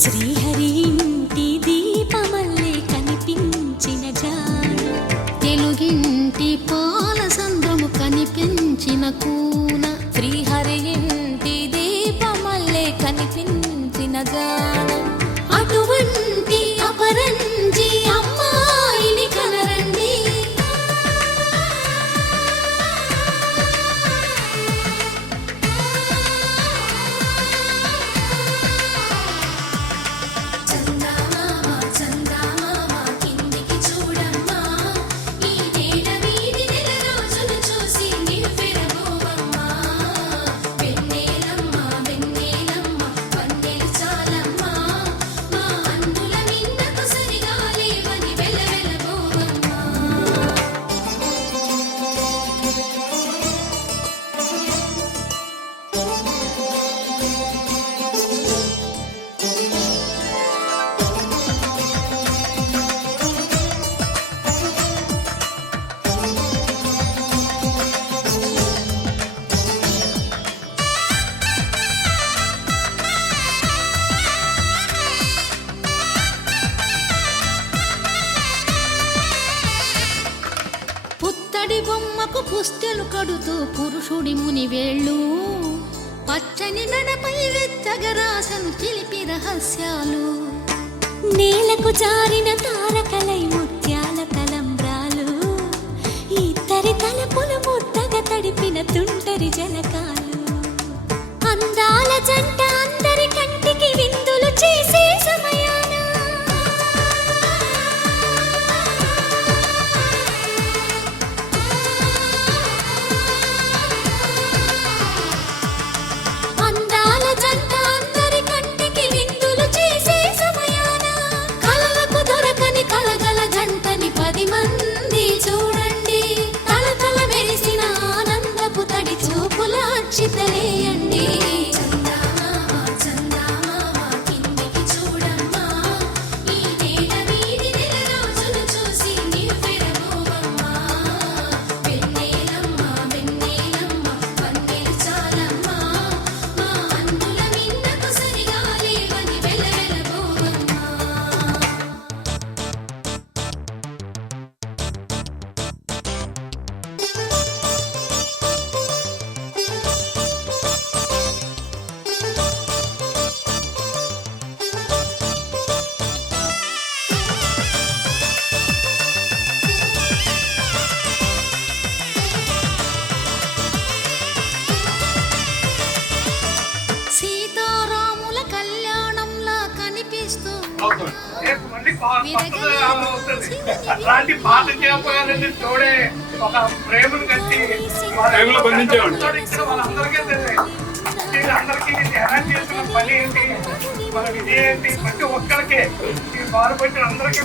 శ్రీహరి ఇంటి దీపమల్లే కనిపించిన జాడు, తెలుగింటి పాల సంద్రము కనిపించిన కూన. శ్రీహరి ఇంటి దీపమల్లే కనిపించిన జాడు, అటువంటి అపరంజి అమ్మాయిని కనరండి. పుత్తడి బొమ్మకు పుస్తెలు కడుతూ పురుషుడి ముని వేళ్ళు, పచ్చని మెడపై వెచ్చగరాసను చిలిపి రహస్యాలు. నేలకు జారిన తారకలై ముత్యాల తలంబ్రాలు, ఇద్దరి తలపులు ముద్దగా తడిపిన తుంటరి జలకాలు. అందాల జంట అందరి కంటికి విందులు చేసే సమయాన అందాల జంట అందరి కంటికి విందులు చేసే సమయాన కలలకు దొరకని కలగల జంటని 10 మంది చూడండి. తలతల మెరిసిన ఆనందపు తడి చూపుల అక్షితలేయండి. సీతారాముల కళ్యాణంలా కనిపిస్తూ అలాంటి పాట చేయకపోయారండి. తోడే ఒక ప్రేమను కట్టి వాళ్ళందరికీ అందరికీ ఎలాంటి చేస్తున్న పని ఏంటి, మన విజయం ఏంటి, ప్రతి ఒక్కరికి బాధపడిన అందరికీ